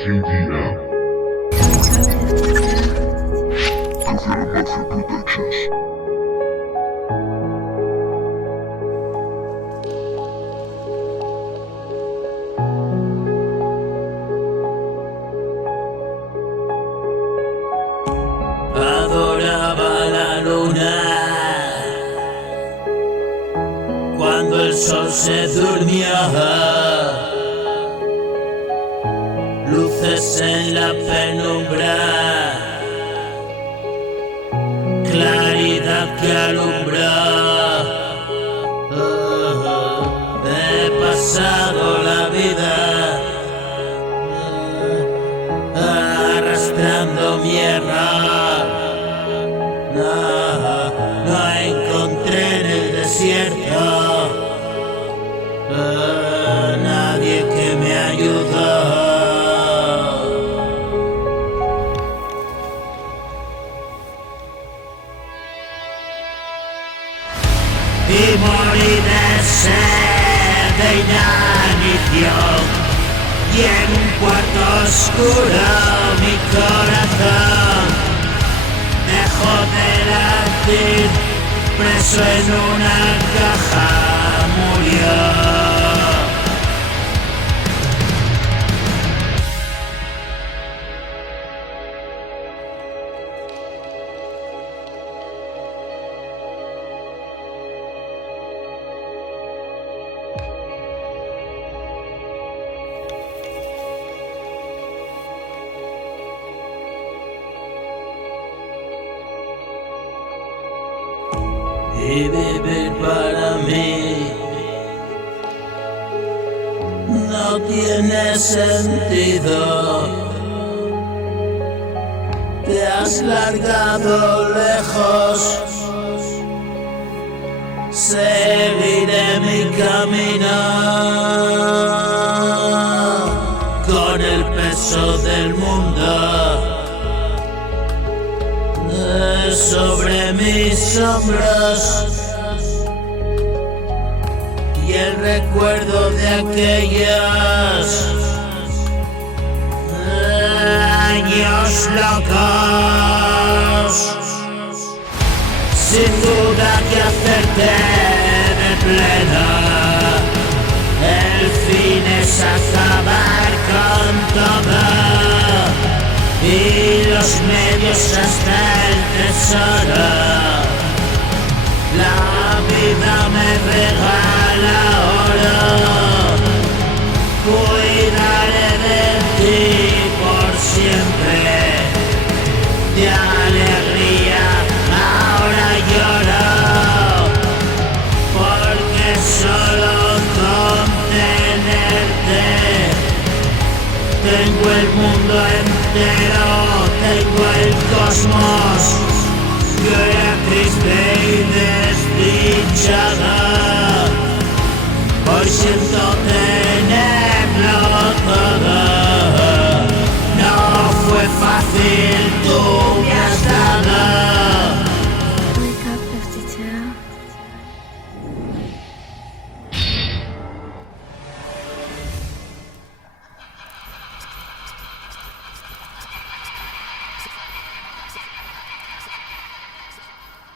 GDM. Goofy Mafia Productions. Adoraba la luna cuando el sol se durmió, luces en la penumbra, claridad que alumbra. He pasado la vida arrastrando mi error. No encontré en el desierto nadie que me ayudó. Y morí de sed, de inanición, y en un cuarto oscuro mi corazón dejó de latir, preso en una caja murió. Y vivir para mí no tiene sentido. Te has largado lejos, seguiré mi camino con el peso del mundo sobre mis hombros, y el recuerdo de aquellos años locos. Sin duda que acerté de pleno, el fin es acabar con todo y los medios hasta el tesoro. La vida me regala oro, cuidaré de ti por siempre. De alegría ahora lloro, porque solo con tenerte tengo el mundo entero, tengo el cosmos. Yo era triste y desdichada.